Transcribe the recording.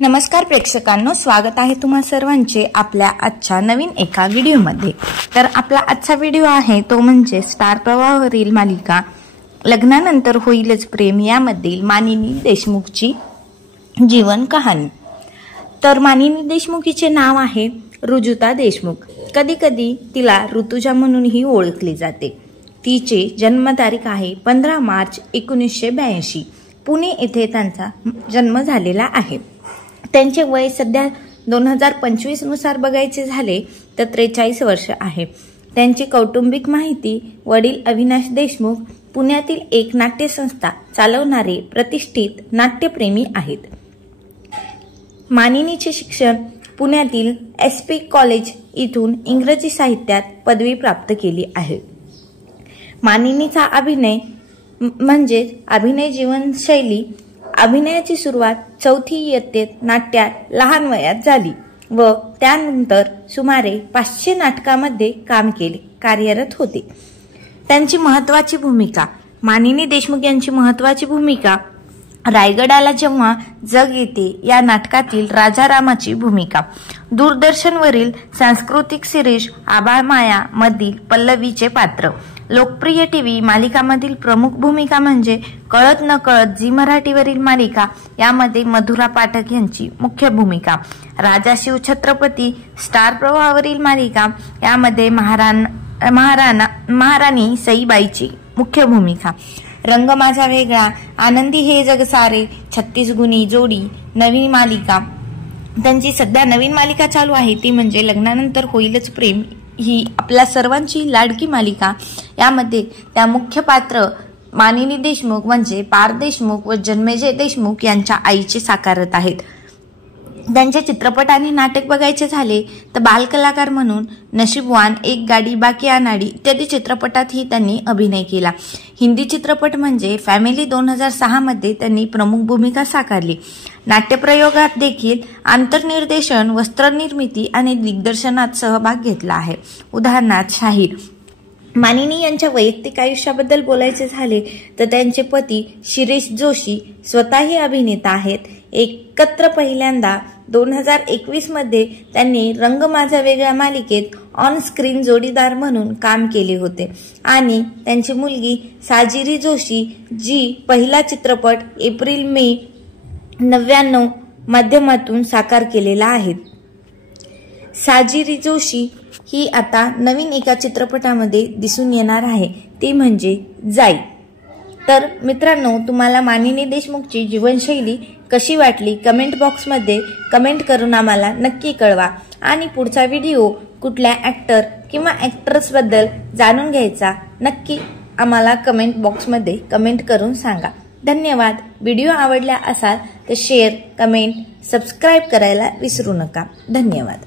नमस्कार प्रेक्षकांनो, स्वागत आहे तुम्हा सर्वांचे आपल्या आजच्या नवीन एका व्हिडिओमध्ये। तर आपला आजचा व्हिडिओ आहे तो म्हणजे स्टार प्रवाहावरील मालिका लग्नानंतर होईलच प्रेम यामधील मानिनी देशमुखची जीवन कहाणी। तर मानिनी देशमुखीचे नाव आहे रुजुता देशमुख। कधी कधी तिला ऋतुजा म्हणूनही ओळखले जाते। तिची जन्मतारीख आहे 15 मार्च 1982। पुणे येथे त्यांचा जन्म झालेला आहे। त्यांचे वय सध्या 2025 नुसार बघायचे झाले तर 43 वर्ष आहे। त्यांची कौटुंबिक माहिती, वडील अविनाश देशमुख पुण्यातील एक नाट्यसंस्था चालवणारे प्रतिष्ठित नाट्यप्रेमी आहेत। मानिनीचे शिक्षण पुण्यातील SP कॉलेज इथून इंग्रजी साहित्यात पदवी प्राप्त केली आहे। मानिनीचा अभिनय म्हणजे अभिनय जीवनशैली अभिनयाची सुरुवात 4थी इयत्तेत नाट्यात लहान वयात झाली व त्यानंतर सुमारे 500 नाटकांमध्ये काम केले कार्यरत होते। त्यांची महत्त्वाची भूमिका मानिनी देशमुख यांची महत्त्वाची भूमिका रायगडाला जेव्हा जग येते या नाटकातील राजारामाची भूमिका, दूरदर्शनवरील सांस्कृतिक सिरीज आबाळ माया मधील पल्लवीचे पात्र, लोकप्रिय टीव्ही मालिकांमधील प्रमुख भूमिका म्हणजे कळत न कळत झी मराठीवरील मालिका यामध्ये मधुरा पाठक यांची मुख्य भूमिका, राजा शिव छत्रपती स्टार प्रवाहावरील मालिका यामध्ये महाराणी सईबाईची मुख्य भूमिका, रंग माझा वेगळा, आनंदी हे जग सारे, 36 गुणी जोडी, नवीन मालिका। त्यांची सध्या नवीन मालिका चालू आहे ती म्हणजे लग्नानंतर होईलच प्रेम, ही आपल्या सर्वांची लाडकी मालिका। यामध्ये त्या मुख्य पात्र मानिनी देशमुख म्हणजे पार देशमुख व जन्मेजय देशमुख यांच्या आईचे साकारत आहेत। त्यांचे चित्रपट आणि नाटक बघायचे झाले तर बालकलाकार म्हणून नशीबवान, एक गाडी बाकी अनाडी इत्यादी चित्रपटातही त्यांनी अभिनय केला। हिंदी चित्रपट म्हणजे फॅमिली 2006 मध्ये त्यांनी प्रमुख भूमिका साकारली। नाट्यप्रयोगात देखील आंतरनिर्देशन, वस्त्रनिर्मिती आणि दिग्दर्शनात सहभाग घेतला आहे। उदाहरणार्थ शाहीर। मानिनी यांच्या वैयक्तिक आयुष्याबद्दल बोलायचे झाले तर त्यांचे पती शिरीष जोशी स्वतःही अभिनेता आहेत। एकत्र पहिल्यांदा 2021 मध्ये त्यांनी रंग माझा वेगळा मालिकेत ऑन स्क्रीन जोडीदार म्हणून काम केले होते आणि त्यांची मुलगी साजिरी जोशी जी पहिला चित्रपट एप्रिल-मे 99 माध्यमातून साकार केलेला आहे। साजिरी जोशी ही आता नवीन एका चित्रपटामध्ये दिसून येणार आहे ती म्हणजे जाई। तर मित्रांनो, तुम्हाला मानिनी देशमुखची जीवनशैली कशी वाटली कमेंट बॉक्समध्ये कमेंट करून आम्हाला नक्की कळवा आणि पुढचा व्हिडिओ कुठल्या ॲक्टर किंवा ॲक्ट्रेसबद्दल जाणून घ्यायचा नक्की आम्हाला कमेंट बॉक्समध्ये कमेंट करून सांगा। धन्यवाद। व्हिडिओ आवडला असाल तर शेअर, कमेंट, सबस्क्राईब करायला विसरू नका। धन्यवाद।